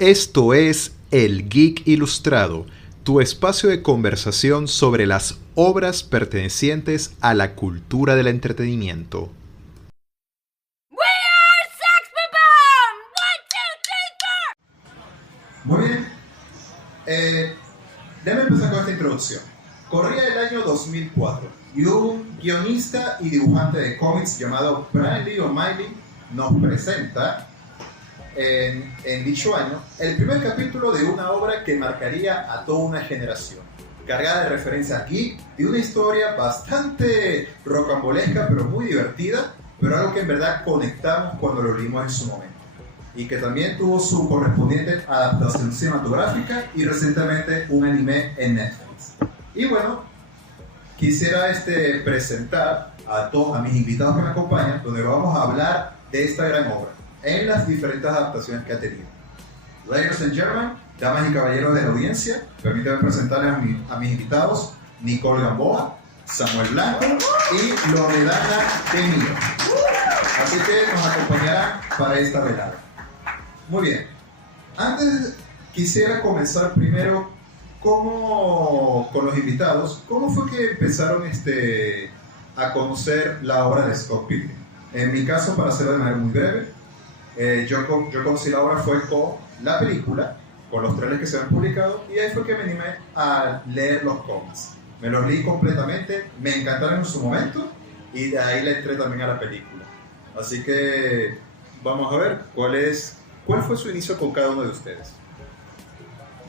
Esto es El Geek Ilustrado, tu espacio de conversación sobre las obras pertenecientes a la cultura del entretenimiento. Muy bien. Déjame empezar con esta introducción. Corría el año 2004 y un guionista y dibujante de cómics llamado Brian Lee O'Malley nos presenta en dicho año el primer capítulo de una obra que marcaría a toda una generación, cargada de referencias geek, de una historia bastante rocambolesca pero muy divertida, pero algo que en verdad conectamos cuando lo leímos en su momento, y que también tuvo su correspondiente adaptación cinematográfica y recientemente un anime en Netflix. Y bueno, quisiera presentar a mis invitados que me acompañan, donde vamos a hablar de esta gran obra en las diferentes adaptaciones que ha tenido. Ladies and gentlemen, damas y caballeros de la audiencia, permítanme presentarles a mis invitados: Nicole Gamboa, Samuel Blanco y Loredana Temiro. Así que nos acompañarán para esta velada. Muy bien. Antes quisiera comenzar primero con los invitados. ¿Cómo fue que empezaron a conocer la obra de Scott Pilgrim? En mi caso, para hacerlo de manera muy breve, yo conocí la obra fue con la película, con los trailers que se habían publicado, y ahí fue que me animé a leer los cómics. Me los leí completamente, me encantaron en su momento, y de ahí le entré también a la película. Así que vamos a ver cuál fue su inicio con cada uno de ustedes.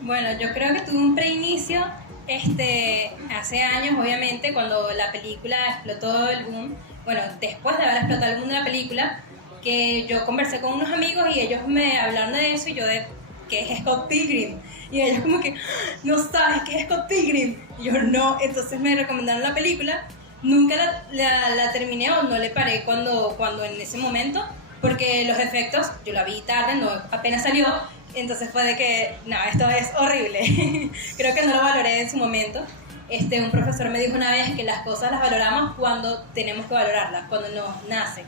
Bueno, yo creo que tuve un preinicio hace años, obviamente, cuando la película explotó el boom. Bueno, después de haber explotado el boom de la película, que yo conversé con unos amigos y ellos me hablaron de eso, y yo de ¿qué es Scott Pilgrim? Y ellos como que, ¿no sabes qué es Scott Pilgrim? Y yo no. Entonces me recomendaron la película. Nunca la terminé, o no le paré cuando en ese momento, porque los efectos, yo la vi tarde, no, apenas salió. Entonces fue de que, no, esto es horrible. Creo que no lo valoré en su momento. Un profesor me dijo una vez que las cosas las valoramos cuando tenemos que valorarlas, cuando nos nace,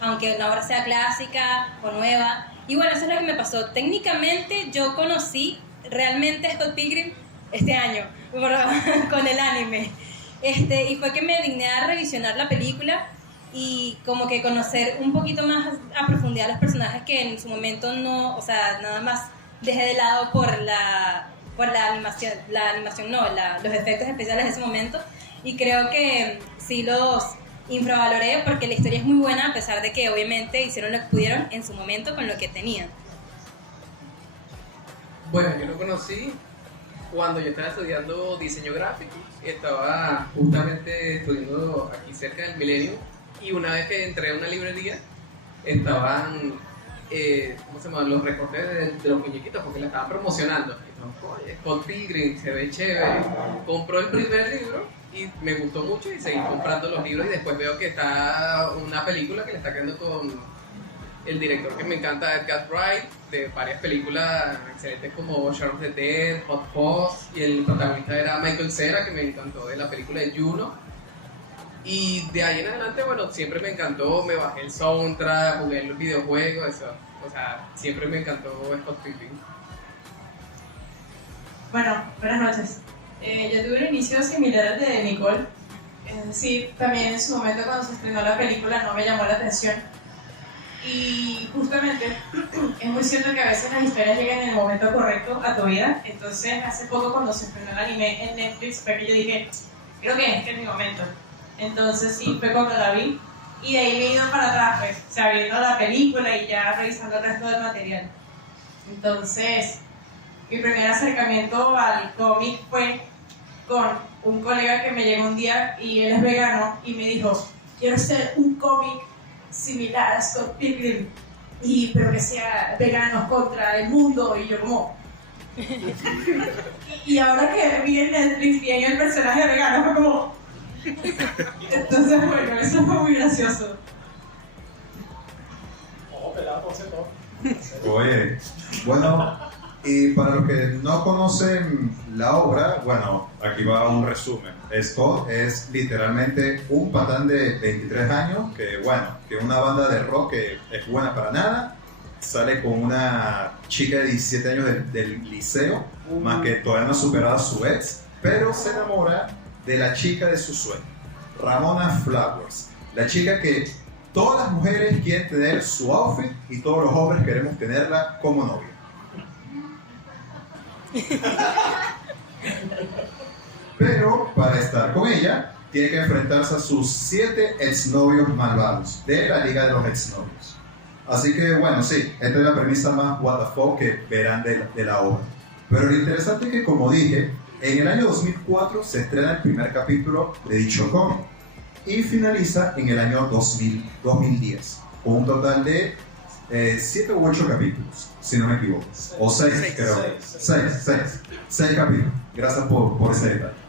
aunque una obra sea clásica o nueva. Y bueno, eso es lo que me pasó. Técnicamente yo conocí realmente a Scott Pilgrim este año con el anime, y fue que me digné a revisionar la película y como que conocer un poquito más a profundidad a los personajes que en su momento no, o sea, nada más dejé de lado por la animación no, los efectos especiales de ese momento. Y creo que sí los infravaloré, porque la historia es muy buena, a pesar de que obviamente hicieron lo que pudieron en su momento con lo que tenían. Bueno, yo lo conocí cuando yo estaba estudiando diseño gráfico. Estaba justamente estudiando aquí cerca del Milenio, y una vez que entré a una librería estaban ¿cómo se llama? Los recortes de los muñequitos, porque la estaban promocionando. Y, Scott Pilgrim se ve chévere. Compró el primer libro y me gustó mucho, y seguí comprando los libros, y después veo que está una película que le está quedando con el director que me encanta, Edgar Wright, de varias películas excelentes como Shaun of the Dead, Hot Fuzz, y el protagonista era Michael Cera, que me encantó de la película de Juno. Y de ahí en adelante, bueno, siempre me encantó, me bajé el soundtrack, jugué los videojuegos, eso, o sea, siempre me encantó Scott Pilgrim. Bueno, buenas noches. Yo tuve un inicio similar al de Nicole. Es decir, también en su momento cuando se estrenó la película no me llamó la atención. Y justamente es muy cierto que a veces las historias llegan en el momento correcto a tu vida. Entonces, hace poco cuando se estrenó el anime en Netflix, fue que yo dije, creo que este es mi momento. Entonces sí, fue cuando la vi. Y de ahí me he ido para atrás, pues, o sea, viendo la película y ya revisando el resto del material. Entonces, mi primer acercamiento al cómic fue con un colega que me llegó un día, y él es vegano, y me dijo, quiero hacer un cómic similar a Scott Pilgrim, pero que sea veganos contra el mundo. Y yo como y ahora que vi en Netflix y en el personaje vegano fue como entonces bueno, eso fue muy gracioso. Oye, bueno, y para los que no conocen la obra, bueno, aquí va un resumen. Scott es literalmente un patán de 23 años que, bueno, que una banda de rock que es buena para nada, sale con una chica de 17 años del liceo, más que todavía no ha superado a su ex, pero se enamora de la chica de su sueño, Ramona Flowers, la chica que todas las mujeres quieren tener su outfit y todos los hombres queremos tenerla como novia. Pero para estar con ella tiene que enfrentarse a sus 7 exnovios malvados de la Liga de los Exnovios. Así que bueno, sí, esta es la premisa más what the fuck que verán de la obra. Pero lo interesante es que, como dije, en el año 2004 se estrena el primer capítulo de dicho cómic y finaliza en el año 2010 con un total de 7 u 8 capítulos, si no me equivoco, o 6 creo. 6 capítulos. Gracias por ese detalle.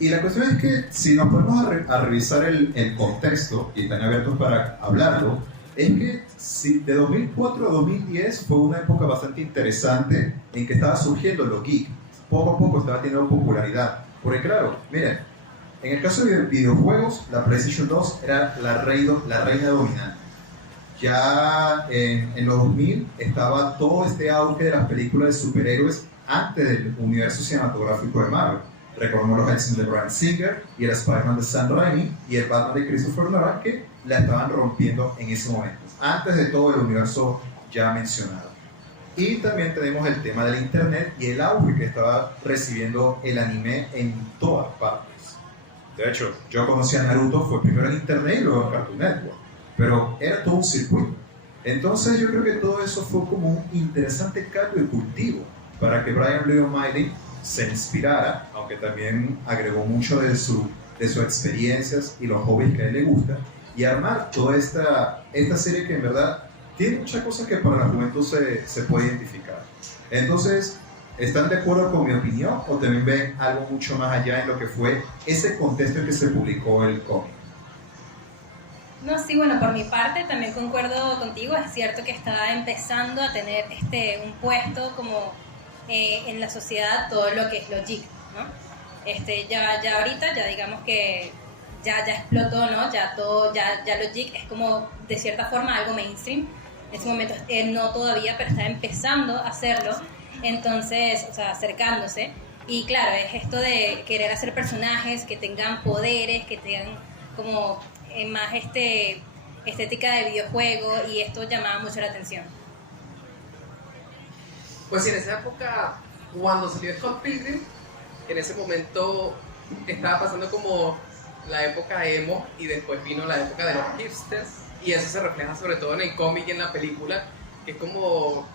Y la cuestión es que si nos ponemos a revisar el contexto, y están abiertos para hablarlo, es que de 2004 a 2010 fue una época bastante interesante en que estaba surgiendo lo geek. Poco a poco estaba teniendo popularidad. Porque claro, miren, en el caso de videojuegos, la PlayStation 2 era la reina dominante. Ya en los 2000 estaba todo este auge de las películas de superhéroes antes del universo cinematográfico de Marvel. Recordemos los X-Men de Bryan Singer y el Spider-Man de Sam Raimi y el Batman de Christopher Nolan, que la estaban rompiendo en ese momento, antes de todo el universo ya mencionado. Y también tenemos el tema del internet y el auge que estaba recibiendo el anime en todas partes. De hecho, yo conocí a Naruto, fue primero en internet y luego en Cartoon Network, pero era todo un circuito. Entonces yo creo que todo eso fue como un interesante caldo de cultivo para que Bryan Lee O'Malley se inspirara, aunque también agregó mucho de sus experiencias y los hobbies que a él le gusta, y armar toda esta serie que en verdad tiene muchas cosas que para la juventud se puede identificar. Entonces, ¿están de acuerdo con mi opinión o también ven algo mucho más allá en lo que fue ese contexto en que se publicó el cómic? No, sí, bueno, por mi parte también concuerdo contigo. Es cierto que está empezando a tener un puesto como en la sociedad todo lo que es lo geek, ¿no? Ya ahorita, ya digamos que ya explotó, ¿no? Ya lo geek es como de cierta forma algo mainstream. En ese momento no todavía, pero está empezando a hacerlo. Entonces, o sea, acercándose. Y claro, es esto de querer hacer personajes que tengan poderes, que tengan como más estética de videojuego, y esto llamaba mucho la atención. Pues sí, en esa época, cuando salió Scott Pilgrim, en ese momento estaba pasando como la época emo y después vino la época de los hipsters, y eso se refleja sobre todo en el cómic y en la película, que es como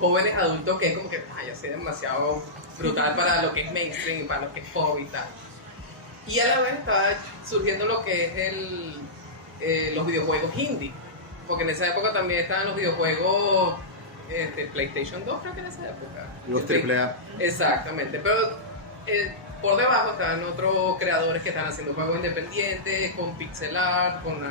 jóvenes adultos que es como que ya sea demasiado brutal para lo que es mainstream y para lo que es pop y tal. Y a la vez estaba surgiendo lo que es los videojuegos indie, porque en esa época también estaban los videojuegos PlayStation 2, creo que en esa época. Los AAA. Exactamente, pero por debajo estaban otros creadores que están haciendo juegos independientes, con pixel art, con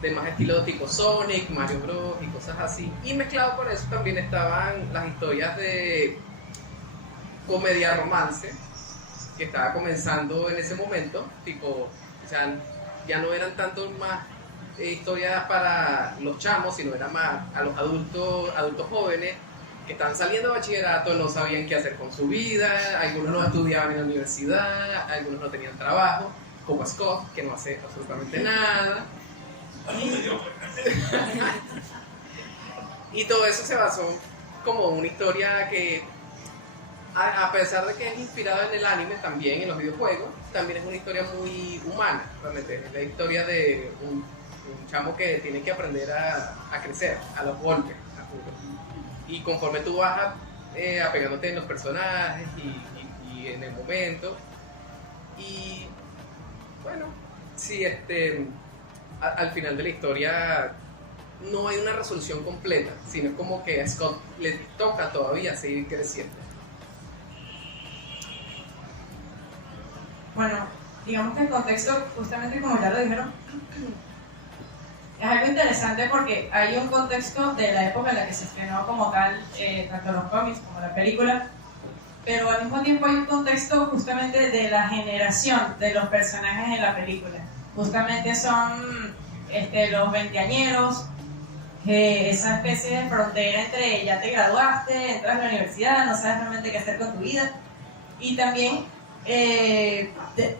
demás estilos tipo Sonic, Mario Bros. Y cosas así. Y mezclado con eso también estaban las historias de comedia romance, que estaba comenzando en ese momento, tipo, o sea, ya no eran tanto más historias para los chamos, sino era más a los adultos jóvenes que estaban saliendo de bachillerato, no sabían qué hacer con su vida, algunos no estudiaban en la universidad, algunos no tenían trabajo, como Scott, que no hace absolutamente nada. Y todo eso se basó como una historia que, a pesar de que es inspirada en el anime, también en los videojuegos, también es una historia muy humana, realmente. Es la historia de un chamo que tiene que aprender a crecer, a los golpes, a jugar. Y conforme tú vas apegándote en los personajes y en el momento. Y bueno, sí, al final de la historia no hay una resolución completa, sino como que a Scott le toca todavía seguir creciendo. Bueno, digamos que el contexto, justamente como ya lo dijeron, es algo interesante porque hay un contexto de la época en la que se estrenó como tal, tanto los cómics como la película, pero al mismo tiempo hay un contexto justamente de la generación de los personajes en la película. Justamente son los veinteañeros esa especie de frontera entre ya te graduaste, entras a la universidad, no sabes realmente qué hacer con tu vida, y también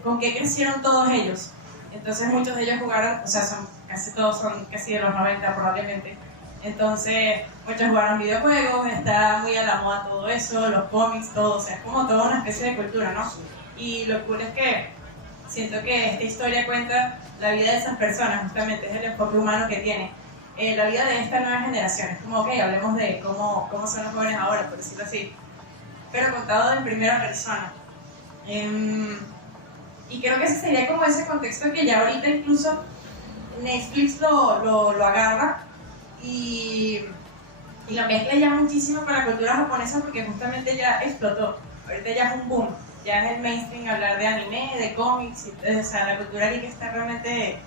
con qué crecieron todos ellos. Entonces muchos de ellos jugaron, o sea, casi todos son casi de los 90 probablemente. Entonces muchos jugaron videojuegos, está muy a la moda todo eso, los cómics, todo, o sea, es como toda una especie de cultura, ¿no? Y lo cool es que siento que esta historia cuenta la vida de esas personas, justamente, es el enfoque humano que tiene. La vida de esta nueva generación, es como, ok, hablemos de cómo son los jóvenes ahora, por decirlo así, pero contado en primera persona. Y creo que ese sería como ese contexto que ya ahorita incluso Netflix lo agarra y lo mezcla ya muchísimo con la cultura japonesa porque justamente ya explotó. Ahorita ya es un boom, ya es el mainstream hablar de anime, de cómics, o sea, la cultura que está realmente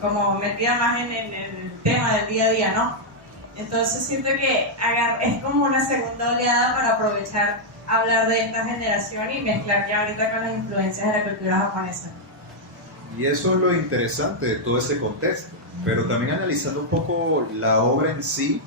como metida más en el tema del día a día, ¿no? Entonces siento que es como una segunda oleada para aprovechar hablar de esta generación y mezclar ya ahorita con las influencias de la cultura japonesa. Y eso es lo interesante de todo ese contexto, pero también analizando un poco la obra en sí,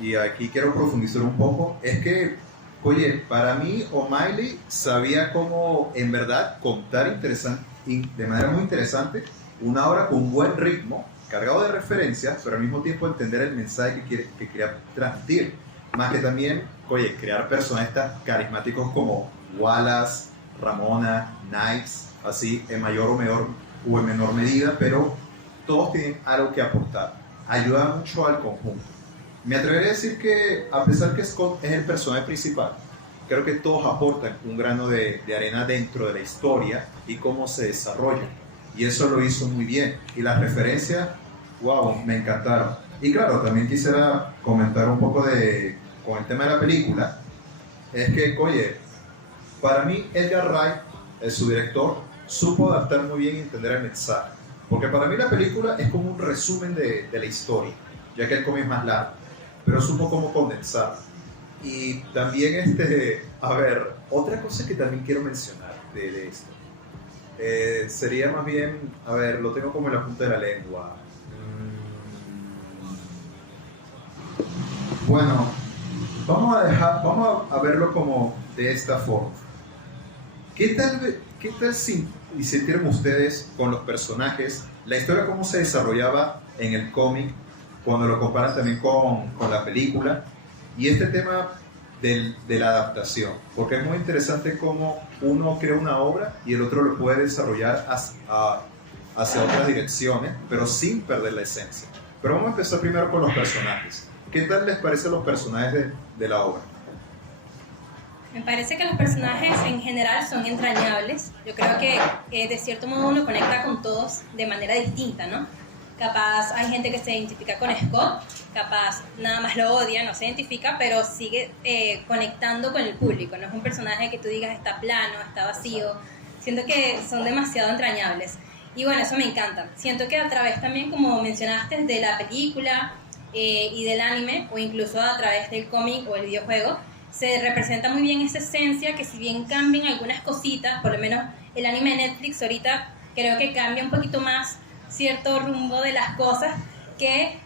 y aquí quiero profundizar un poco, es que, oye, para mí O'Malley sabía cómo en verdad contar de manera muy interesante una obra con un buen ritmo, cargado de referencias, pero al mismo tiempo entender el mensaje que quería transmitir. Más que también, oye, crear personajes tan carismáticos como Wallace, Ramona, Knives, así en mayor o en menor medida, pero todos tienen algo que aportar. Ayuda mucho al conjunto. Me atrevería a decir que, a pesar que Scott es el personaje principal, creo que todos aportan un grano de arena dentro de la historia y cómo se desarrolla. Y eso lo hizo muy bien. Y las referencias, wow, me encantaron. Y claro, también quisiera comentar un poco con el tema de la película. Es que, oye, para mí Edgar Wright, su director, supo adaptar muy bien y entender el mensaje. Porque para mí la película es como un resumen de la historia, ya que el cómic es más largo. Pero supo cómo condensar. Y también, a ver, otra cosa que también quiero mencionar de esto. Sería más bien, a ver, lo tengo como en la punta de la lengua. Bueno, vamos a verlo como de esta forma. ¿Qué tal y sintieron ustedes con los personajes, la historia cómo se desarrollaba en el cómic, cuando lo comparan también con la película, y este tema de la adaptación? Porque es muy interesante cómo uno crea una obra y el otro lo puede desarrollar hacia otras direcciones, pero sin perder la esencia. Pero vamos a empezar primero con los personajes. ¿Qué tal les parecen los personajes de la obra? Me parece que los personajes en general son entrañables. Yo creo que de cierto modo uno conecta con todos de manera distinta, ¿no? Capaz hay gente que se identifica con Scott, capaz nada más lo odia, no se identifica, pero sigue conectando con el público. No es un personaje que tú digas está plano, está vacío. Siento que son demasiado entrañables. Y bueno, eso me encanta. Siento que a través también, como mencionaste, de la película y del anime, o incluso a través del cómic o el videojuego, se representa muy bien esa esencia que si bien cambian algunas cositas, por lo menos el anime de Netflix ahorita creo que cambia un poquito más cierto rumbo de las cosas que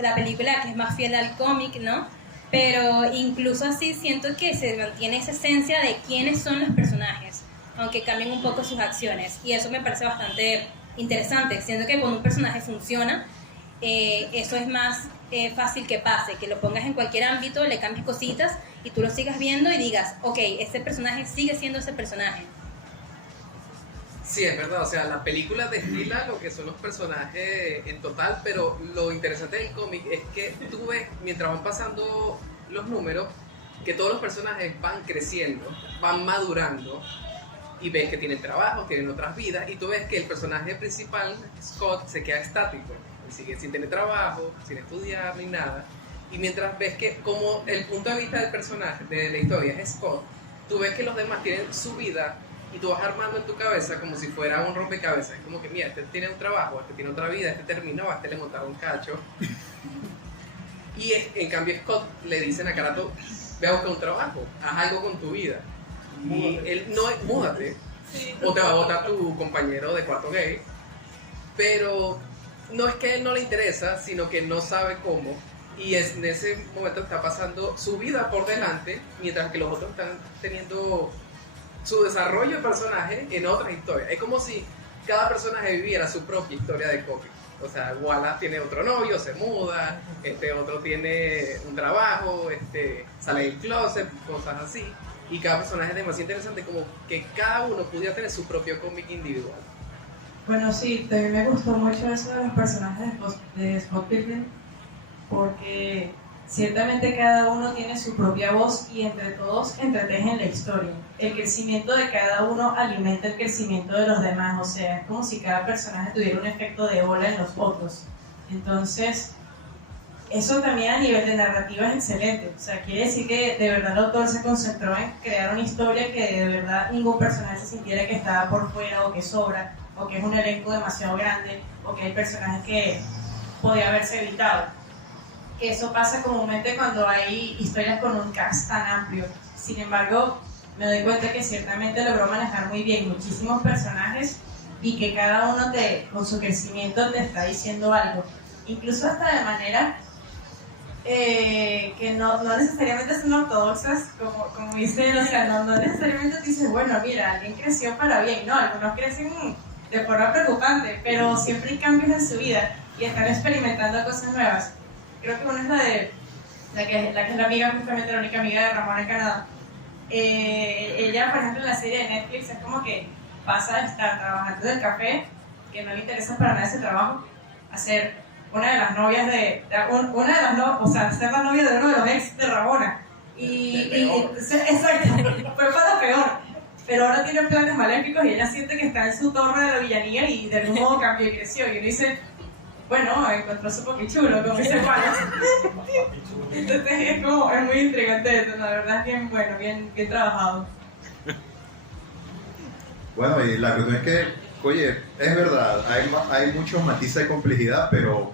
la película, que es más fiel al cómic, ¿no? Pero incluso así siento que se mantiene esa esencia de quiénes son los personajes, aunque cambien un poco sus acciones, y eso me parece bastante interesante. Siento que cuando un personaje funciona, eso es más fácil que pase, que lo pongas en cualquier ámbito, le cambies cositas y tú lo sigas viendo y digas, ok, ese personaje sigue siendo ese personaje. Sí, es verdad, o sea, la película destila lo que son los personajes en total, pero lo interesante del cómic es que tú ves, mientras van pasando los números, que todos los personajes van creciendo, van madurando, y ves que tienen trabajo, tienen otras vidas, y tú ves que el personaje principal, Scott, se queda estático, y sigue sin tener trabajo, sin estudiar ni nada, y mientras ves que como el punto de vista del personaje, de la historia, es Scott, tú ves que los demás tienen su vida, y tú vas armando en tu cabeza como si fuera un rompecabezas. Es como que, mira, este tiene un trabajo, este tiene otra vida, este terminó, a este le montaron un cacho. Y en cambio Scott le dicen a Karato, ve a buscar un trabajo, haz algo con tu vida. Y él no es, múdate, sí, o te va a botar tu compañero de cuarto gay. Pero no es que a él no le interesa, sino que no sabe cómo. Y en ese momento está pasando su vida por delante, mientras que los otros están teniendo su desarrollo de personaje en otras historias. Es como si cada personaje viviera su propia historia de cómic. O sea, Wallace tiene otro novio, se muda, otro tiene un trabajo, sale del closet, cosas así. Y cada personaje es demasiado interesante, como que cada uno pudiera tener su propio cómic individual. Bueno, sí, también me gustó mucho eso de los personajes de Scott Pilgrim, porque ciertamente cada uno tiene su propia voz y entre todos entretejen la historia. El crecimiento de cada uno alimenta el crecimiento de los demás, o sea, es como si cada personaje tuviera un efecto de ola en los otros. Entonces, eso también a nivel de narrativa es excelente. O sea, quiere decir que de verdad el autor se concentró en crear una historia que de verdad ningún personaje se sintiera que estaba por fuera o que sobra, o que es un elenco demasiado grande, o que hay personajes que podía haberse evitado. Que eso pasa comúnmente cuando hay historias con un cast tan amplio. Sin embargo, me doy cuenta que ciertamente logró manejar muy bien muchísimos personajes y que cada uno con su crecimiento te está diciendo algo. Incluso hasta de manera que no necesariamente son ortodoxas, como dicen, o sea, no necesariamente te dices, bueno, mira, alguien creció para bien, no, algunos crecen de forma preocupante, pero siempre hay cambios en su vida y están experimentando cosas nuevas. Creo que una es la que es la amiga, justamente la única amiga de Ramón en Canadá. Ella, por ejemplo, en la serie de Netflix es como que pasa de estar trabajando del café, que no le interesa para nada ese trabajo, a ser una de las novias o sea, ser la novia de uno de los ex de Ramona. Exacto, fue para peor. Pero ahora tiene planes maléficos y ella siente que está en su torre de la villanía y de algún modo cambió y creció. Y uno dice, bueno, encontró su papichulo, como dice Juan. Entonces es muy intrigante eso, la verdad es bien bueno, bien trabajado. Bueno, y la cuestión es que, oye, es verdad, hay muchos matices de complejidad, pero,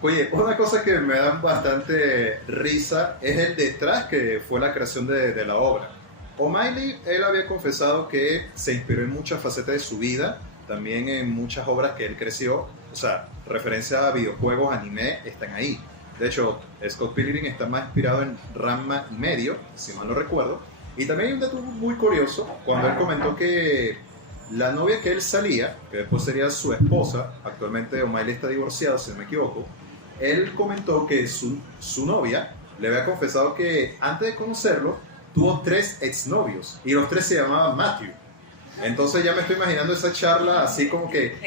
oye, una cosa que me da bastante risa es el detrás que fue la creación de la obra. O'Malley, él había confesado que se inspiró en muchas facetas de su vida, también en muchas obras que él creció, o sea, referencia a videojuegos, anime, están ahí. De hecho, Scott Pilgrim está más inspirado en Ranma y medio, si mal no recuerdo. Y también hay un dato muy curioso, cuando él comentó que la novia que él salía, que después sería su esposa, actualmente O'Malley está divorciado, si no me equivoco, él comentó que su novia le había confesado que antes de conocerlo, tuvo 3 exnovios, y los 3 se llamaban Matthew. Entonces ya me estoy imaginando esa charla así como que...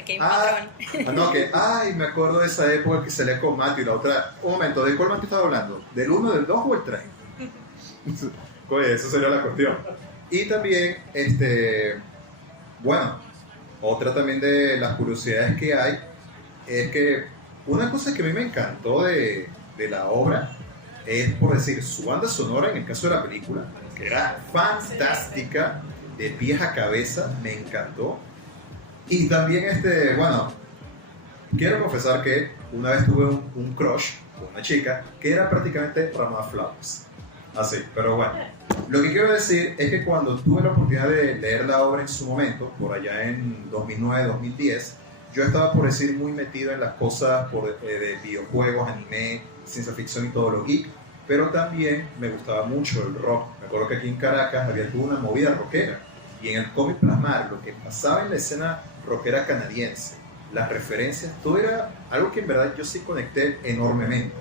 me acuerdo de esa época que salía con Matthew y la otra... Un momento, ¿de cuál Matthew estaba hablando? ¿Del 1, del 2 o el 3? Oye, eso sería la cuestión. Y también, bueno, otra también de las curiosidades que hay es que una cosa que a mí me encantó de la obra es, por decir, su banda sonora en el caso de la película, que era fantástica, de pies a cabeza, me encantó. Y también, bueno, quiero confesar que una vez tuve un crush con una chica que era prácticamente Ramona Flowers. Así, pero bueno. Lo que quiero decir es que cuando tuve la oportunidad de leer la obra en su momento, por allá en 2009-2010, yo estaba, por decir, muy metido en las cosas de videojuegos, anime, ciencia ficción y todo lo geek, pero también me gustaba mucho el rock. Me acuerdo que aquí en Caracas había toda una movida rockera, y en el cómic plasmar lo que pasaba en la escena rockera canadiense, las referencias, todo era algo que en verdad yo sí conecté enormemente.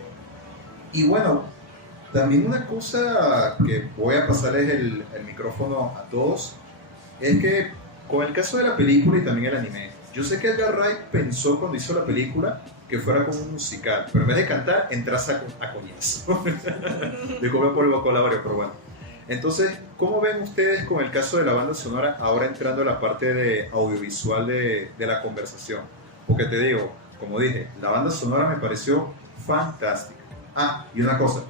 Y bueno, también una cosa que voy a pasarles el micrófono a todos, es que con el caso de la película y también el anime, yo sé que Edgar Wright pensó cuando hizo la película que fuera como un musical, pero en vez de cantar, entras a coñazo. Disculpe por el vocabulario, pero bueno. Entonces, ¿cómo ven ustedes con el caso de la banda sonora ahora entrando a la parte de audiovisual de la conversación? Porque te digo, como dije, la banda sonora me pareció fantástica. Ah, y una cosa,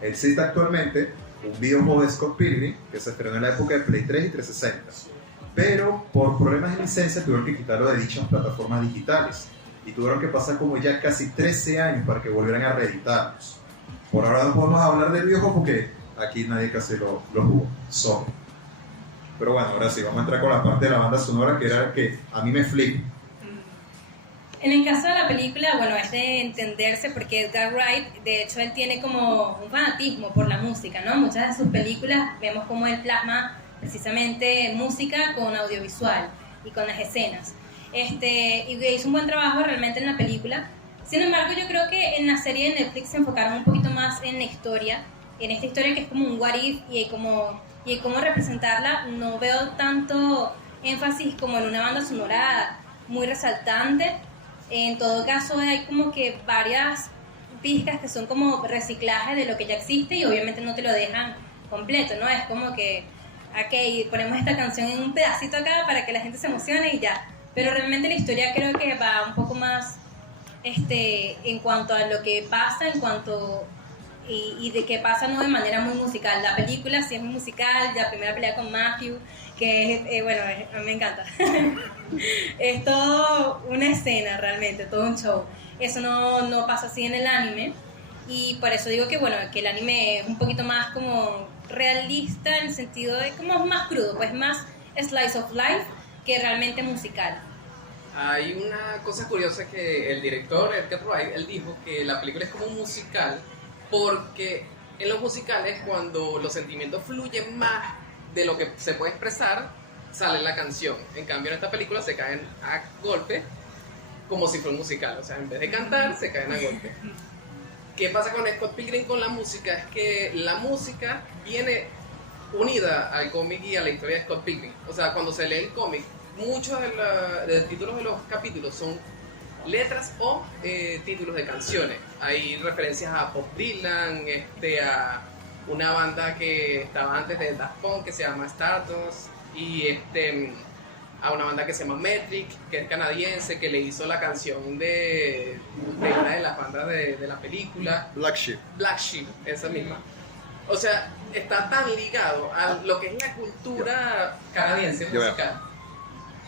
existe actualmente un videojuego de Scott Pilgrim que se estrenó en la época de Play 3 y 360, pero por problemas de licencia tuvieron que quitarlo de dichas plataformas digitales y tuvieron que pasar como ya casi 13 años para que volvieran a reeditarlos. Por ahora no podemos hablar del videojuego porque aquí nadie casi lo jugó, Sony. Pero bueno, ahora sí, vamos a entrar con la parte de la banda sonora, que era el que a mí me flipa. En el caso de la película, bueno, es de entenderse porque Edgar Wright, de hecho, él tiene como un fanatismo por la música, ¿no? Muchas de sus películas vemos como él plasma precisamente música con audiovisual y con las escenas. Y hizo un buen trabajo realmente en la película. Sin embargo, yo creo que en la serie de Netflix se enfocaron un poquito más en la historia, en esta historia que es como un what if y cómo representarla. No veo tanto énfasis como en una banda sonora muy resaltante. En todo caso, hay como que varias pizcas que son como reciclaje de lo que ya existe y obviamente no te lo dejan completo, ¿no? Es como que, ok, ponemos esta canción en un pedacito acá para que la gente se emocione y ya. Pero realmente la historia creo que va un poco más en cuanto a lo que pasa, y de qué pasa no de manera muy musical. La película sí es muy musical, la primera pelea con Matthew, que es, bueno, a mí me encanta. Es todo una escena realmente, todo un show. Eso no pasa así en el anime, y por eso digo que bueno, que el anime es un poquito más como realista en el sentido de como más crudo, pues más slice of life que realmente musical. Hay una cosa curiosa que el director Edgar Wright, él dijo que la película es como un musical porque en los musicales cuando los sentimientos fluyen más de lo que se puede expresar, sale la canción. En cambio en esta película se caen a golpes como si fuera un musical, o sea, en vez de cantar se caen a golpes. ¿Qué pasa con Scott Pilgrim con la música? Es que la música viene unida al cómic y a la historia de Scott Pilgrim. O sea, cuando se lee el cómic, muchos de los títulos de los capítulos son letras o títulos de canciones. Hay referencias a Bob Dylan, a una banda que estaba antes de Daft Punk que se llama Stardust, y a una banda que se llama Metric, que es canadiense, que le hizo la canción de una de las bandas de la película Black Sheep, esa misma. O sea, está tan ligado a lo que es la cultura canadiense musical.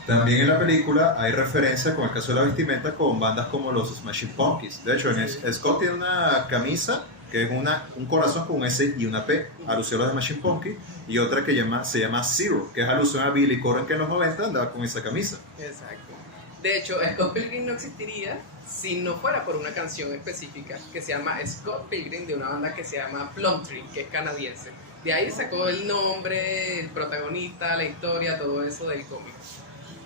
También en la película hay referencia, con el caso de la vestimenta, con bandas como los Smashing Pumpkins. De hecho, Scott tiene una camisa que es un corazón con un S y una P, alusión a los Smashing Pumpkins, y otra que se llama Zero, que es alusión a Billy Corgan, que en los 90 andaba con esa camisa. Exacto. De hecho, Scott Pilgrim no existiría si no fuera por una canción específica que se llama Scott Pilgrim, de una banda que se llama Plumtree, que es canadiense. De ahí sacó el nombre, el protagonista, la historia, todo eso del cómic.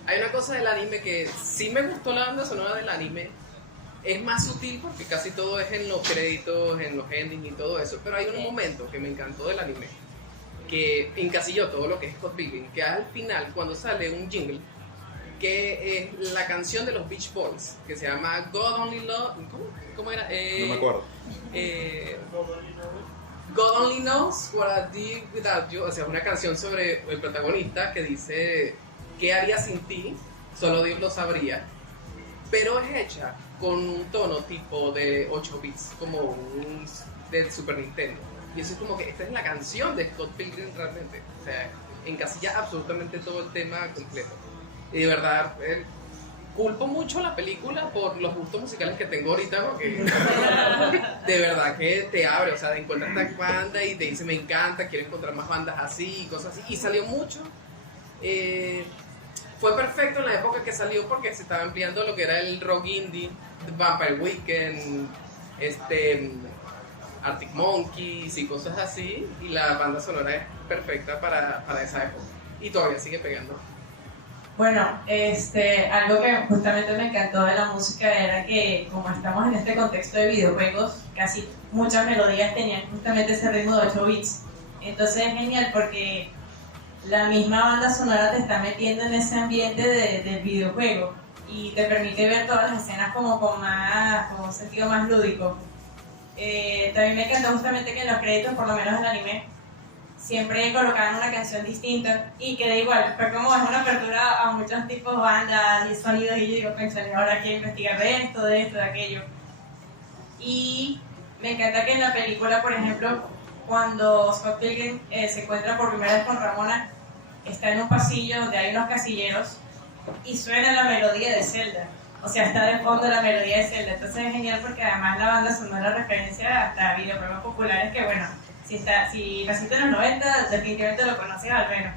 Hay una cosa del anime que sí me gustó, la banda sonora del anime. Es más sutil porque casi todo es en los créditos, en los endings y todo eso. Pero hay un momento que me encantó del anime que encasilló todo lo que es Scott Pilgrim, que al final, cuando sale un jingle, que es la canción de los Beach Boys, que se llama God Only Love... ¿Cómo era? No me acuerdo. God Only Knows What I Did Without You. O sea, una canción sobre el protagonista que dice: ¿qué haría sin ti? Solo Dios lo sabría. Pero es hecha con un tono tipo de 8 bits, como un del Super Nintendo. Y eso es como que esta es la canción de Scott Pilgrim realmente. O sea, encasilla absolutamente todo el tema completo. Y de verdad, culpo mucho la película por los gustos musicales que tengo ahorita, porque de verdad que te abre, o sea, encuentras esta banda y te dice me encanta, quiero encontrar más bandas así y cosas así. Y salió mucho. Fue perfecto en la época que salió porque se estaba ampliando lo que era el rock indie, Vampire Weekend, Arctic Monkeys y cosas así, y la banda sonora es perfecta para esa época y todavía sigue pegando. Bueno, algo que justamente me encantó de la música era que como estamos en este contexto de videojuegos, casi muchas melodías tenían justamente ese ritmo de 8 bits. Entonces es genial porque la misma banda sonora te está metiendo en ese ambiente del videojuego y te permite ver todas las escenas como con un sentido más lúdico. También me encantó justamente que en los créditos, por lo menos del anime, siempre colocaban una canción distinta y que da igual, fue como es una apertura a muchos tipos de bandas y sonidos, y yo digo, pensé, ahora quiero investigar de esto, de aquello. Y me encanta que en la película, por ejemplo, cuando Scott Pilgrim se encuentra por primera vez con Ramona, está en un pasillo donde hay unos casilleros y suena la melodía de Zelda. O sea, está de fondo la melodía de Zelda. Entonces es genial porque además la banda sonora referencia hasta videojuegos populares que, bueno, si naciste en los 90, definitivamente lo conoces al menos.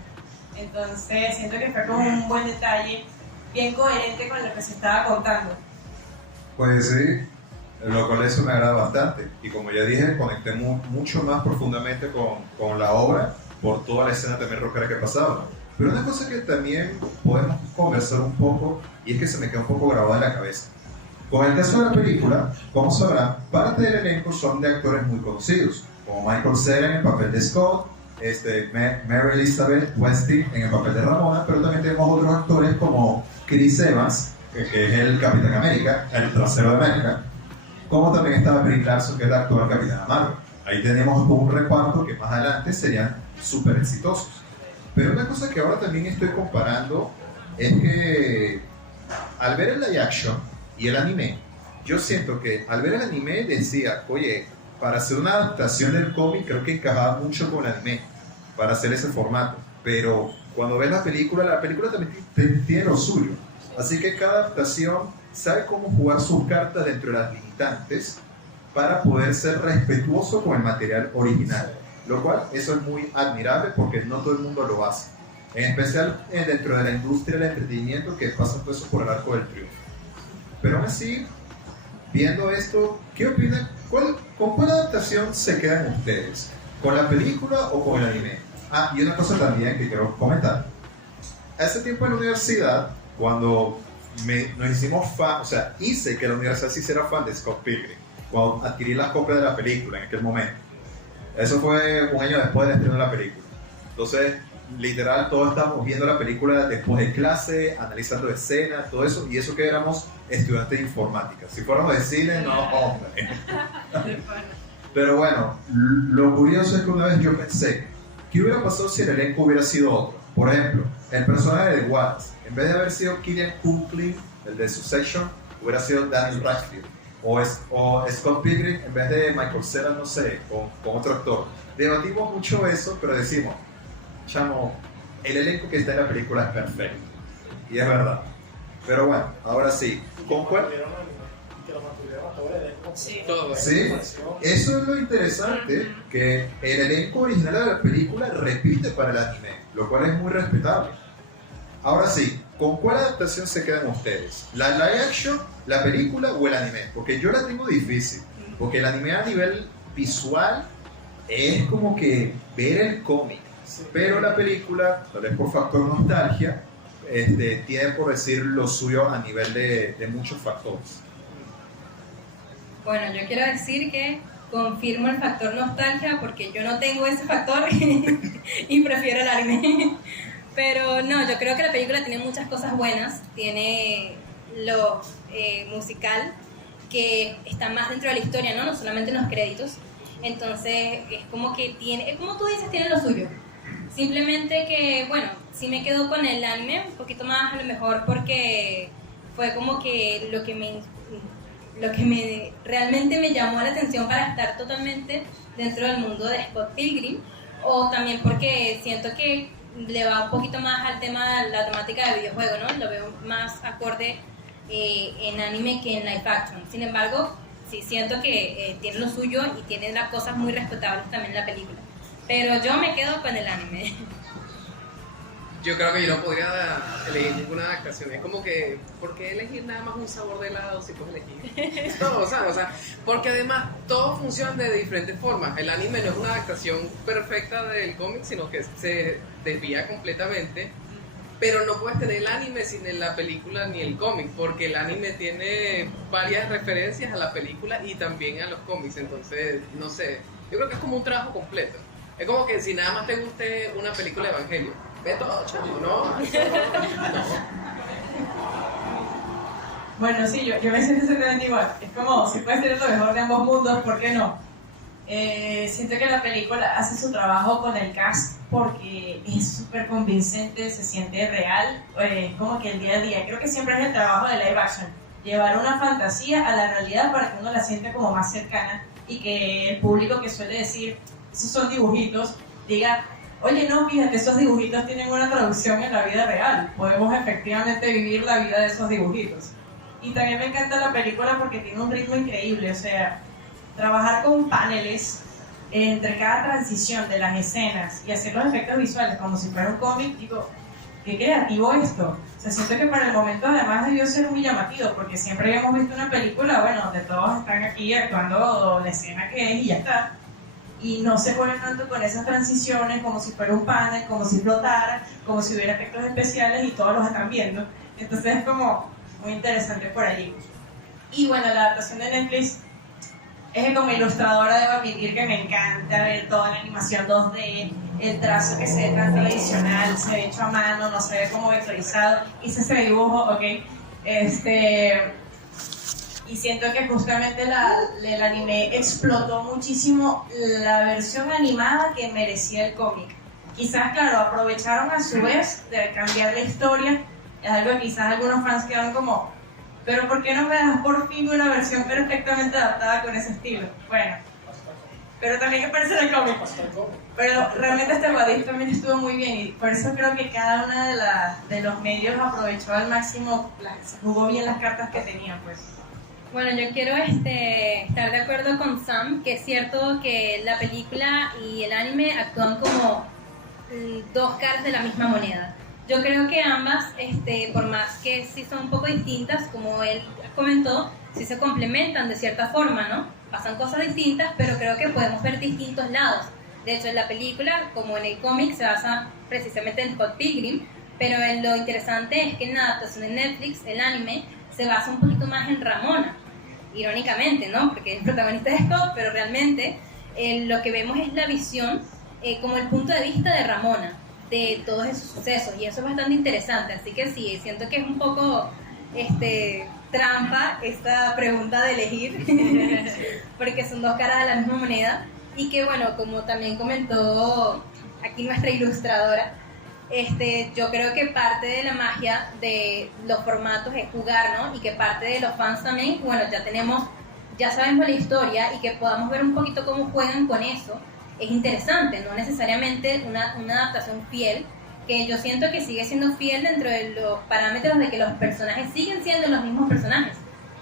Entonces siento que fue como un buen detalle, bien coherente con lo que se estaba contando. Pues sí, lo cual eso me agrada bastante. Y como ya dije, conecté mucho más profundamente con la obra por toda la escena también rockera que pasaba. Pero una cosa que también podemos conversar un poco, y es que se me queda un poco grabada en la cabeza. Con el caso de la película, como sabrán, parte del elenco son de actores muy conocidos, como Michael Cera en el papel de Scott, Mary Elizabeth Westing en el papel de Ramona, pero también tenemos otros actores como Chris Evans, que es el Capitán América, el trasero de América, como también estaba Brie Larson, que es la actual Capitana Marvel. Ahí tenemos un reparto que más adelante serían súper exitosos. Pero una cosa que ahora también estoy comparando es que al ver el live action y el anime, yo siento que al ver el anime decía, oye, para hacer una adaptación del cómic creo que encajaba mucho con el anime, para hacer ese formato. Pero cuando ves la película también tiene lo suyo. Así que cada adaptación sabe cómo jugar sus cartas dentro de las limitantes para poder ser respetuoso con el material original. Lo cual, eso es muy admirable porque no todo el mundo lo hace. En especial dentro de la industria del entretenimiento que pasa todo eso por el arco del triunfo. Pero aún así, viendo esto, ¿qué opinan? ¿Con cuál adaptación se quedan ustedes? ¿Con la película o con el anime? Ah, y una cosa también que quiero comentar. Hace tiempo en la universidad, cuando nos hicimos fan, o sea, hice que la universidad se hiciera fan de Scott Pilgrim, cuando adquirí las copias de la película en aquel momento. Eso fue un año después del estreno de la película. Entonces, literal, todos estábamos viendo la película después de clase, analizando escenas, todo eso, y eso que éramos estudiantes de informática. Si fuéramos de cine, no, hombre. Pero bueno, lo curioso es que una vez yo pensé, ¿qué hubiera pasado si el elenco hubiera sido otro? Por ejemplo, el personaje de Wallace, en vez de haber sido Killian Culkin, el de Succession, hubiera sido Daniel Radcliffe. O Scott Pilgrim, en vez de Michael Cera, no sé, con otro actor. Debatimos mucho eso, pero decimos, chamo, el elenco que está en la película es perfecto. Y es verdad. Pero bueno, ahora sí. ¿Con cuál? Sí. Todo. Sí, eso es lo interesante, que el elenco original de la película repite para el anime, lo cual es muy respetable. Ahora sí, ¿con cuál adaptación se quedan ustedes? ¿La live action, la película o el anime? Porque yo la tengo difícil, porque el anime a nivel visual es como que ver el cómic, pero la película, tal vez por factor nostalgia, tiene por decir lo suyo a nivel de muchos factores. Bueno, yo quiero decir que confirmo el factor nostalgia porque yo no tengo ese factor y prefiero el anime. Pero no, yo creo que la película tiene muchas cosas buenas. Tiene lo musical, que está más dentro de la historia, ¿no? No solamente en los créditos. Entonces, es como que tiene, es como tú dices, tiene lo suyo. Simplemente que, bueno, sí me quedo con el anime un poquito más, a lo mejor porque fue como que lo que realmente me llamó la atención para estar totalmente dentro del mundo de Scott Pilgrim, o también porque siento que le va un poquito más al tema, la temática de videojuego, ¿no? Lo veo más acorde en anime que en live action. Sin embargo, sí siento que tiene lo suyo y tiene las cosas muy respetables también en la película. Pero yo me quedo con el anime. Yo creo que yo no podría elegir ninguna adaptación. Es como que, ¿por qué elegir nada más un sabor de helado si puedes elegir todo? O sea, porque además todo funciona de diferentes formas. El anime no es una adaptación perfecta del cómic, sino que se desvía completamente. Pero no puedes tener el anime sin la película ni el cómic, porque el anime tiene varias referencias a la película y también a los cómics. Entonces, no sé, yo creo que es como un trabajo completo. Es como que si nada más te guste una película de Evangelio, ve todo, chamo, ¿no? Bueno, sí, yo me siento exactamente igual. Es como, si puedes tener lo mejor de ambos mundos, ¿por qué no? Siento que la película hace su trabajo con el cast porque es súper convincente, se siente real, como que el día a día. Creo que siempre es el trabajo de live action, llevar una fantasía a la realidad para que uno la sienta como más cercana y que el público que suele decir, esos son dibujitos, diga, oye, no, fíjate, esos dibujitos tienen una traducción en la vida real. Podemos efectivamente vivir la vida de esos dibujitos. Y también me encanta la película porque tiene un ritmo increíble. O sea, trabajar con paneles entre cada transición de las escenas y hacer los efectos visuales como si fuera un cómic, digo, qué creativo esto. O sea, siento que para el momento además debió ser muy llamativo, porque siempre habíamos visto una película, bueno, donde todos están aquí actuando la escena que es y ya está. Y no se juegan tanto con esas transiciones como si fuera un panel, como si flotara, como si hubiera efectos especiales y todos los están viendo. Entonces es como muy interesante por allí. Y bueno, la adaptación de Netflix es que como ilustradora debo admitir que me encanta ver toda la animación 2D, el trazo que se ve tan tradicional, se ve hecho a mano, no se ve como vectorizado, hice ese dibujo, ok. Y siento que justamente el anime explotó muchísimo la versión animada que merecía el cómic. Quizás, claro, aprovecharon a su vez de cambiar la historia, es algo que quizás algunos fans quedaron como, pero ¿por qué no me das por fin una versión perfectamente adaptada con ese estilo? Bueno, pero también aparece en el cómic. Pero realmente este Wadif también estuvo muy bien y por eso creo que cada una de los medios aprovechó al máximo, se jugó bien las cartas que tenían, pues. Bueno, yo quiero estar de acuerdo con Sam, que es cierto que la película y el anime actúan como dos caras de la misma moneda. Yo creo que ambas, por más que sí son un poco distintas, como él comentó, sí se complementan de cierta forma, ¿no? Pasan cosas distintas, pero creo que podemos ver distintos lados. De hecho, en la película, como en el cómic, se basa precisamente en Scott Pilgrim, pero lo interesante es que en la adaptación de Netflix, el anime, se basa un poquito más en Ramona, irónicamente, ¿no? Porque el protagonista es Scott, pero realmente lo que vemos es la visión como el punto de vista de Ramona, de todos esos sucesos, y eso es bastante interesante, así que sí, siento que es un poco trampa esta pregunta de elegir, porque son dos caras de la misma moneda, y que bueno, como también comentó aquí nuestra ilustradora, yo creo que parte de la magia de los formatos es jugar, ¿no? Y que parte de los fans también, bueno, ya sabemos la historia y que podamos ver un poquito cómo juegan con eso, es interesante, no necesariamente una adaptación fiel, que yo siento que sigue siendo fiel dentro de los parámetros de que los personajes siguen siendo los mismos personajes,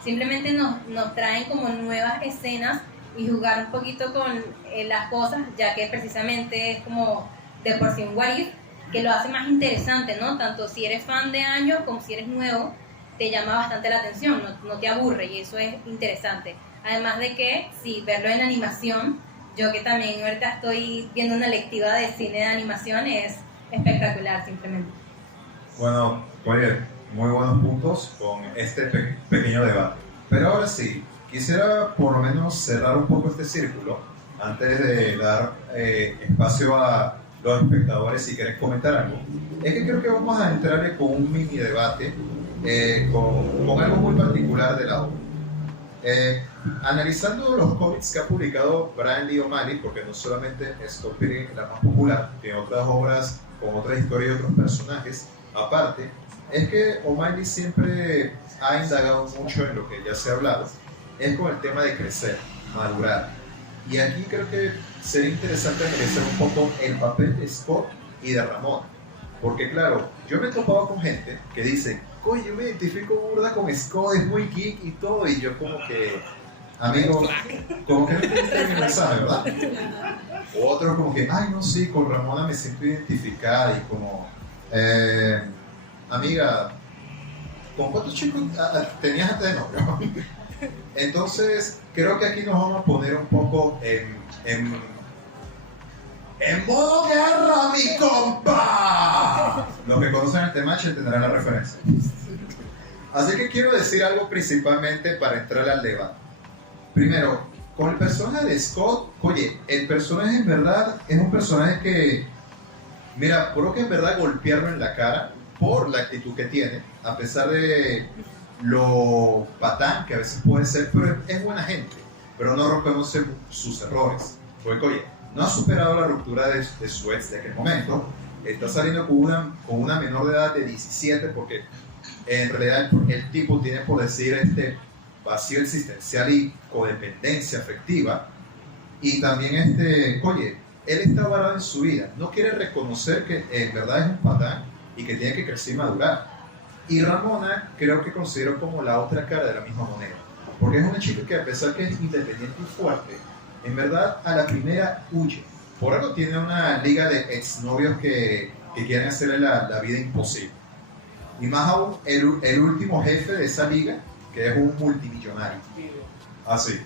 simplemente nos traen como nuevas escenas y jugar un poquito con las cosas, ya que precisamente es como de por sí un what if, que lo hace más interesante, ¿no? Tanto si eres fan de años como si eres nuevo, te llama bastante la atención, no te aburre, y eso es interesante. Además de que, sí, verlo en animación, yo que también ahorita estoy viendo una lectiva de cine de animación, es espectacular simplemente. Bueno, oye, muy buenos puntos con este pequeño debate. Pero ahora sí, quisiera por lo menos cerrar un poco este círculo antes de dar espacio a los espectadores si quieren comentar algo. Es que creo que vamos a entrar con un mini debate con algo muy particular de la obra. Analizando los cómics que ha publicado Brian Lee O'Malley, porque no solamente Scott Pilgrim es la más popular, tiene otras obras con otras historias y otros personajes aparte, es que O'Malley siempre ha indagado mucho en lo que ya se ha hablado, es con el tema de crecer, madurar. Y aquí creo que sería interesante analizar un poco el papel de Scott y de Ramona, porque claro, yo me he topado con gente que dice, oye, yo me identifico burda con Scott, es muy geek y todo, y yo como que, amigo, como que no entendiste mi mensaje, ¿verdad? Otros como que, ay, no, sí, con Ramona me siento identificada, y como, amiga, ¿con cuántos chicos tenías antes de novio? Entonces, creo que aquí nos vamos a poner un poco en modo guerra, mi compa. Los que conocen el tema entenderán la referencia. Así que quiero decir algo principalmente para entrar al debate. Primero, con el personaje de Scott, oye, el personaje en verdad es un personaje que, mira, provoca en verdad golpearlo en la cara por la actitud que tiene, a pesar de lo patán que a veces puede ser, pero es buena gente, pero no rompemos sus errores. Porque, oye, no ha superado la ruptura de su ex de aquel momento, está saliendo con una menor de edad de 17, porque en realidad el tipo tiene, por decir, vacío existencial y codependencia afectiva, y también oye, él está varado en su vida, no quiere reconocer que en verdad es un patán y que tiene que crecer y madurar. Y Ramona creo que considero como la otra cara de la misma moneda, porque es una chica que a pesar que es independiente y fuerte, en verdad a la primera huye. Por algo tiene una liga de exnovios que que quieren hacerle la vida imposible. Y más aún, el último jefe de esa liga, que es un multimillonario. Ah, sí.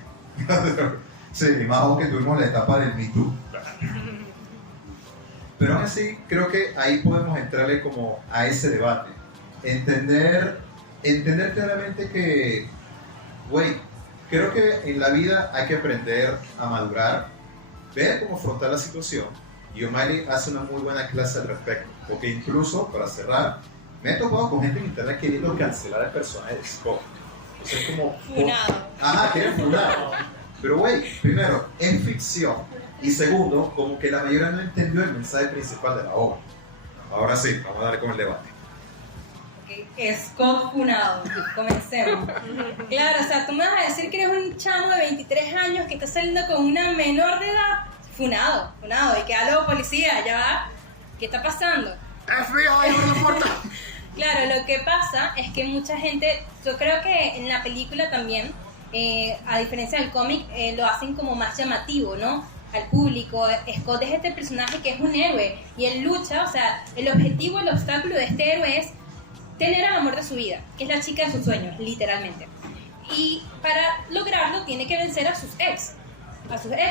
Sí, y más aún que tuvimos la etapa del Me Too. Pero aún así, creo que ahí podemos entrarle como a ese debate. Entender claramente que, güey, creo que en la vida hay que aprender a madurar, ver cómo afrontar la situación. Y O'Malley hace una muy buena clase al respecto. Porque incluso, para cerrar, me he topado con gente en internet queriendo cancelar el personaje de Scott. O sea, es como... Funado. Ajá, quieren funar. Pero, güey, primero, es ficción. Y segundo, como que la mayoría no entendió el mensaje principal de la obra. Ahora sí, vamos a darle con el debate. Scott funado, comencemos. Claro, o sea, tú me vas a decir que eres un chamo de 23 años que está saliendo con una menor de edad. Funado, y que algo policía, ya va. ¿Qué está pasando? FBI, abre la puerta. Claro, lo que pasa es que mucha gente, yo creo que en la película también, a diferencia del cómic, lo hacen como más llamativo, ¿no? Al público. Scott es este personaje que es un héroe y él lucha, o sea, el objetivo, el obstáculo de este héroe es tener al amor de su vida, que es la chica de sus sueños, literalmente. Y para lograrlo tiene que vencer a sus exes.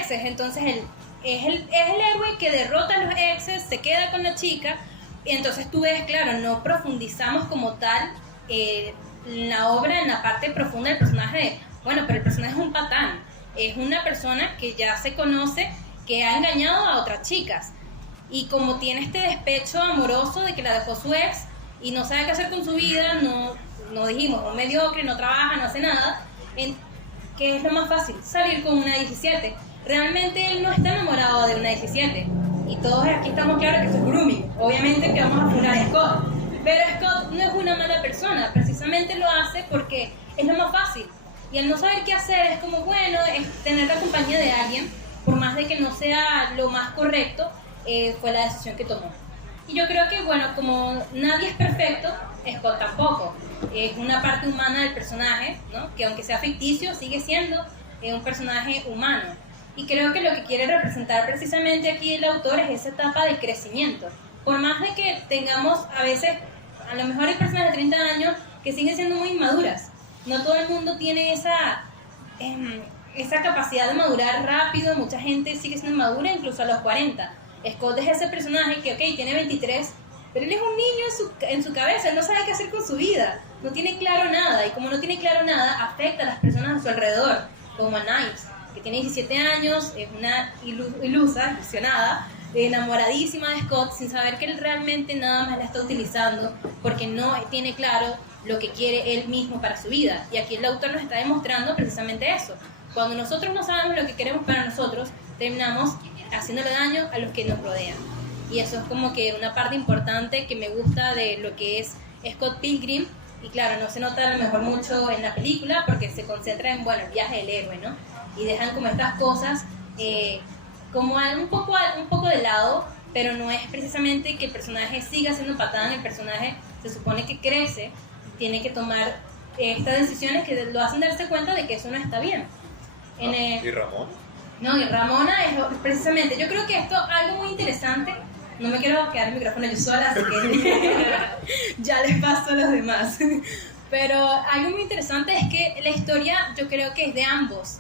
Entonces él es el héroe que derrota a los exes, se queda con la chica. Y entonces tú ves, claro, no profundizamos como tal en la obra, en la parte profunda del personaje de, bueno, pero el personaje es un patán, es una persona que ya se conoce, que ha engañado a otras chicas, y como tiene este despecho amoroso de que la dejó su ex, y no sabe qué hacer con su vida, no dijimos, un mediocre, no trabaja, no hace nada, que es lo más fácil, salir con una 17. Realmente él no está enamorado de una 17. Y todos aquí estamos claros que eso es grooming. Obviamente que vamos a funar a Scott. Pero Scott no es una mala persona. Precisamente lo hace porque es lo más fácil. Y al no saber qué hacer, es como, bueno, es tener la compañía de alguien, por más de que no sea lo más correcto, fue la decisión que tomó. Y yo creo que, bueno, como nadie es perfecto, Scott tampoco. Es una parte humana del personaje, ¿no? Que aunque sea ficticio, sigue siendo un personaje humano. Y creo que lo que quiere representar precisamente aquí el autor es esa etapa de crecimiento. Por más de que tengamos a veces, a lo mejor hay personas de 30 años que siguen siendo muy inmaduras. No todo el mundo tiene esa capacidad de madurar rápido. Mucha gente sigue siendo inmadura incluso a los 40. Scott es ese personaje que, ok, tiene 23, pero él es un niño en su cabeza. Él no sabe qué hacer con su vida. No tiene claro nada. Y como no tiene claro nada, afecta a las personas a su alrededor, como a Knives, que tiene 17 años, es una ilusionada, enamoradísima de Scott, sin saber que él realmente nada más la está utilizando, porque no tiene claro lo que quiere él mismo para su vida. Y aquí el autor nos está demostrando precisamente eso. Cuando nosotros no sabemos lo que queremos para nosotros, terminamos haciéndole daño a los que nos rodean. Y eso es como que una parte importante que me gusta de lo que es Scott Pilgrim. Y claro, no se nota a lo mejor mucho en la película porque se concentra en, bueno, el viaje del héroe, ¿no? Y dejan como estas cosas como un poco de lado, pero no es precisamente que el personaje siga siendo patán. El personaje se supone que crece, tiene que tomar estas decisiones que lo hacen darse cuenta de que eso no está bien. ¿Y Ramón? No, y Ramona es precisamente, yo creo que esto es algo muy interesante. No me quiero quedar el micrófono yo sola, así que ya les paso a los demás. Pero algo muy interesante es que la historia yo creo que es de ambos.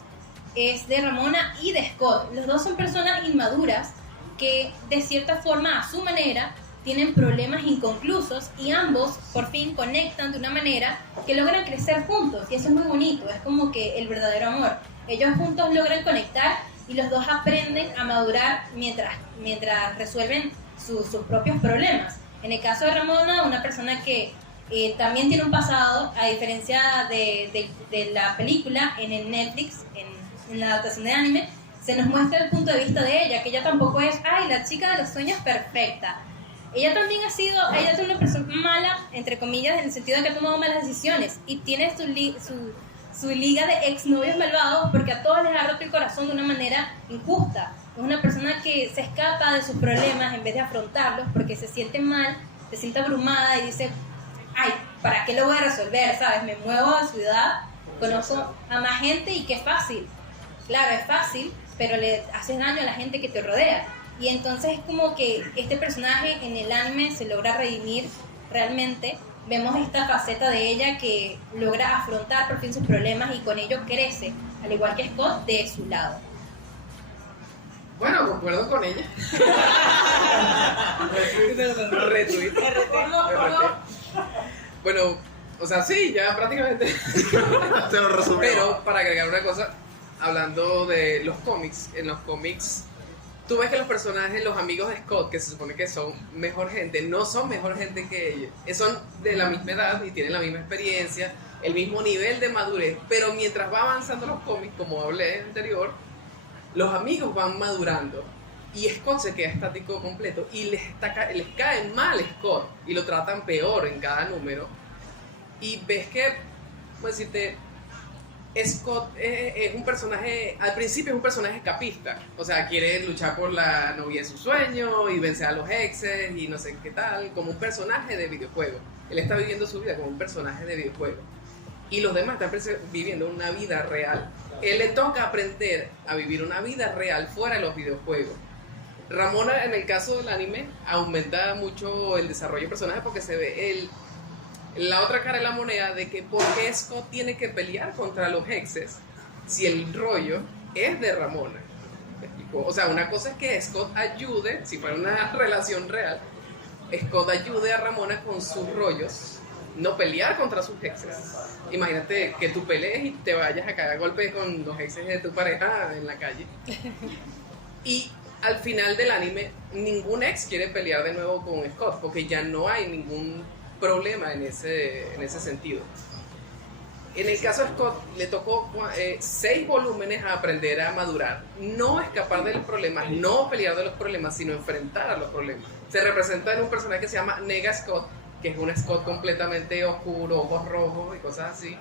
Es de Ramona y de Scott. Los dos son personas inmaduras que de cierta forma, a su manera, tienen problemas inconclusos y ambos por fin conectan de una manera que logran crecer juntos. Y eso es muy bonito, es como que el verdadero amor. Ellos juntos logran conectar y los dos aprenden a madurar mientras resuelven sus propios problemas. En el caso de Ramona, una persona que también tiene un pasado, a diferencia de la película, en el Netflix, en la adaptación de anime, se nos muestra el punto de vista de ella, que ella tampoco es, la chica de los sueños perfecta. Ella también ella es una persona mala, entre comillas, en el sentido de que ha tomado malas decisiones y tiene su liga de exnovios malvados porque a todos les ha roto el corazón de una manera injusta. Es una persona que se escapa de sus problemas en vez de afrontarlos porque se siente mal, se siente abrumada y dice, ¿para qué lo voy a resolver? ¿Sabes? Me muevo a ciudad, conozco a más gente y qué fácil. Claro, es fácil, pero le haces daño a la gente que te rodea. Y entonces es como que este personaje en el anime se logra redimir realmente. Vemos esta faceta de ella que logra afrontar por fin sus problemas y con ello crece, al igual que Scott, de su lado. Bueno, concuerdo con ella. Retweet. Bueno, o sea, sí, ya prácticamente. Se lo resumió. Pero para agregar una cosa, hablando de los cómics, en los cómics tú ves que los personajes, los amigos de Scott, que se supone que son mejor gente, no son mejor gente que ellos. Son de la misma edad y tienen la misma experiencia, el mismo nivel de madurez, pero mientras va avanzando los cómics, como hablé anterior, los amigos van madurando y Scott se queda estático completo y les cae mal Scott y lo tratan peor en cada número. Y ves que, ¿cómo decirte? Scott es un personaje, al principio es un personaje escapista, o sea, quiere luchar por la novia de su sueño y vencer a los exes y no sé qué tal, como un personaje de videojuego. Él está viviendo su vida como un personaje de videojuego y los demás están viviendo una vida real. Él le toca aprender a vivir una vida real fuera de los videojuegos. Ramona, en el caso del anime, aumenta mucho el desarrollo de personaje porque se ve la otra cara de la moneda de que por qué Scott tiene que pelear contra los exes si el rollo es de Ramona. ¿Me explico? O sea, una cosa es que Scott ayude, si fuera una relación real, Scott ayude a Ramona con sus rollos, no pelear contra sus exes. Imagínate que tú pelees y te vayas a caer a golpes con los exes de tu pareja en la calle. Y al final del anime, ningún ex quiere pelear de nuevo con Scott porque ya no hay ningún problema en ese sentido. En el caso de Scott le tocó 6 volúmenes a aprender a madurar, no escapar de los problemas, no pelear de los problemas, sino enfrentar a los problemas. Se representa en un personaje que se llama Nega Scott, que es un Scott completamente oscuro, ojos rojos y cosas así,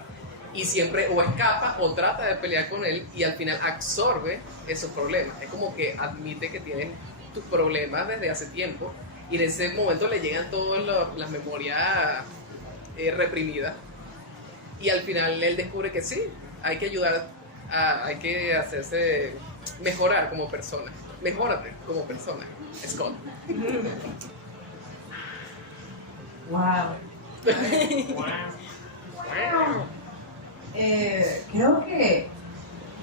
y siempre o escapa o trata de pelear con él y al final absorbe esos problemas. Es como que admite que tienes tus problemas desde hace tiempo y en ese momento le llegan todas las memorias reprimidas y al final él descubre que sí, hay que ayudar, hay que hacerse mejorar como persona. Mejórate como persona, Scott. Wow. Creo que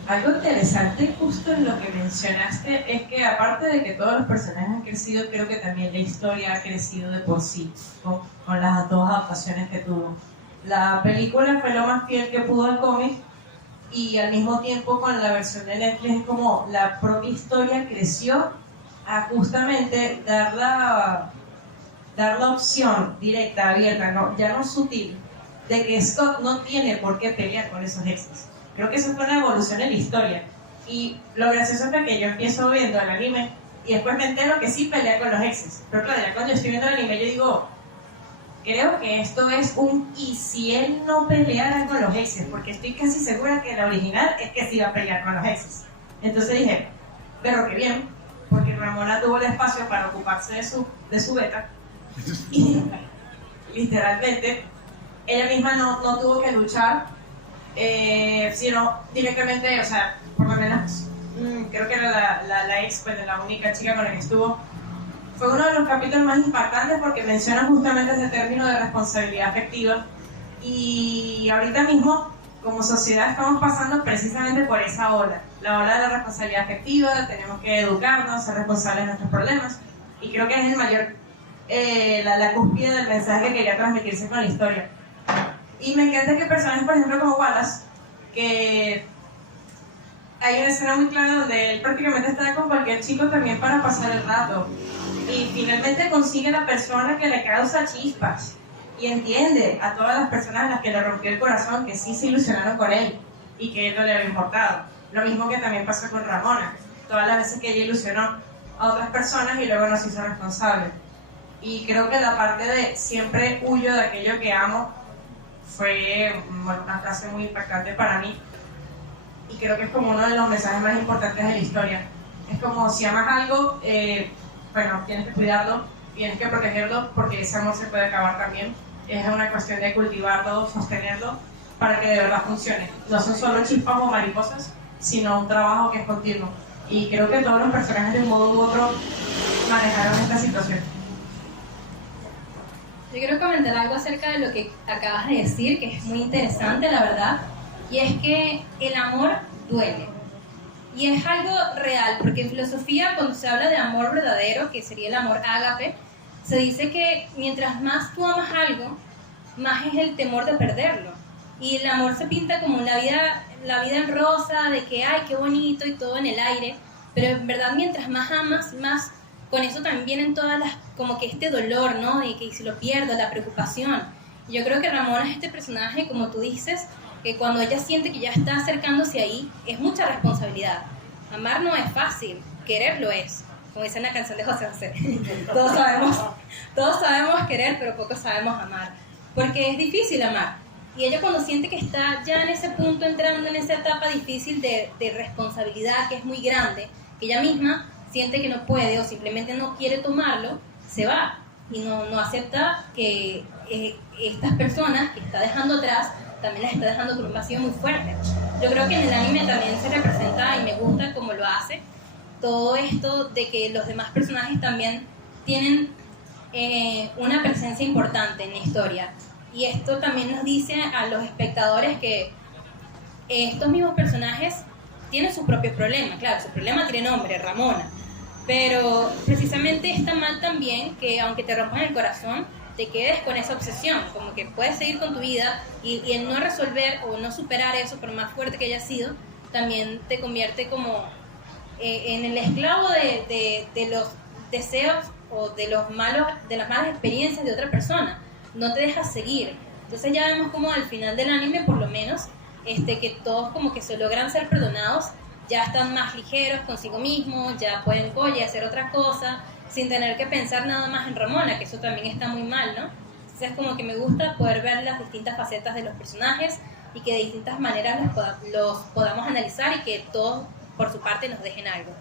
algo interesante justo en lo que mencionaste es que aparte de que todos los personajes han crecido, creo que también la historia ha crecido de por sí con las 2 adaptaciones que tuvo. La película fue lo más fiel que pudo al cómic y al mismo tiempo con la versión de Netflix es como la propia historia creció a justamente dar la opción directa, abierta, ya no sutil, de que Scott no tiene por qué pelear con esos exes. Creo que eso fue una evolución en la historia. Y lo gracioso es que yo empiezo viendo el anime y después me entero que sí pelea con los exes. Pero claro, ya cuando yo estoy viendo el anime yo digo, creo que esto es un ¿y si él no peleara con los exes? Porque estoy casi segura que la original es que sí iba a pelear con los exes. Entonces dije, pero qué bien, porque Ramona tuvo el espacio para ocuparse de su beta. Y literalmente ella misma no tuvo que luchar, sino directamente, o sea, por lo menos creo que era la ex, pues la única chica con la que estuvo. Fue uno de los capítulos más impactantes porque menciona justamente ese término de responsabilidad afectiva y ahorita mismo como sociedad estamos pasando precisamente por esa ola, la ola de la responsabilidad afectiva. Tenemos que educarnos, ser responsables de nuestros problemas y creo que es el mayor, la cúspide del mensaje que quería transmitirse con la historia. Y me encanta que personajes, por ejemplo, como Wallace, que hay una escena muy clara donde él prácticamente está con cualquier chico también para pasar el rato. Y finalmente consigue la persona que le causa chispas. Y entiende a todas las personas a las que le rompió el corazón que sí se ilusionaron con él y que no le había importado. Lo mismo que también pasó con Ramona. Todas las veces que ella ilusionó a otras personas y luego nos hizo responsables. Y creo que la parte de siempre huyo de aquello que amo fue una frase muy impactante para mí y creo que es como uno de los mensajes más importantes de la historia. Es como si amas algo, bueno, tienes que cuidarlo, tienes que protegerlo porque ese amor se puede acabar también. Es una cuestión de cultivarlo, sostenerlo para que de verdad funcione. No son solo chispas o mariposas, sino un trabajo que es continuo. Y creo que todos los personajes de un modo u otro manejaron esta situación. Yo quiero comentar algo acerca de lo que acabas de decir, que es muy interesante, la verdad, y es que el amor duele. Y es algo real, porque en filosofía, cuando se habla de amor verdadero, que sería el amor ágape, se dice que mientras más tú amas algo, más es el temor de perderlo. Y el amor se pinta como la vida en rosa, de que, ay, qué bonito y todo en el aire, pero en verdad mientras más amas, más con eso también vienen todas las, como que este dolor, ¿no? De que si lo pierdo, la preocupación. Y yo creo que Ramona es este personaje, como tú dices, que cuando ella siente que ya está acercándose ahí, es mucha responsabilidad. Amar no es fácil, querer lo es, como dice en la canción de José José. Todos sabemos querer, pero pocos sabemos amar, porque es difícil amar. Y ella cuando siente que está ya en ese punto, entrando en esa etapa difícil de responsabilidad, que es muy grande, que ella misma siente que no puede o simplemente no quiere tomarlo, se va y no acepta que estas personas que está dejando atrás también las está dejando con un vacío muy fuerte. Yo creo que en el anime también se representa, y me gusta cómo lo hace, todo esto de que los demás personajes también tienen una presencia importante en la historia. Y esto también nos dice a los espectadores que estos mismos personajes tienen sus propios problemas. Claro, su problema tiene nombre, Ramona. Pero precisamente está mal también que aunque te rompan el corazón, te quedes con esa obsesión, como que puedes seguir con tu vida y el no resolver o no superar eso, por más fuerte que haya sido, también te convierte como en el esclavo de los deseos o de las malas experiencias de otra persona. No te dejas seguir. Entonces ya vemos como al final del anime, por lo menos, que todos como que se logran ser perdonados, ya están más ligeros consigo mismos, ya pueden hacer otra cosa, sin tener que pensar nada más en Ramona, que eso también está muy mal, ¿no? Entonces como que me gusta poder ver las distintas facetas de los personajes y que de distintas maneras los podamos analizar y que todos por su parte nos dejen algo.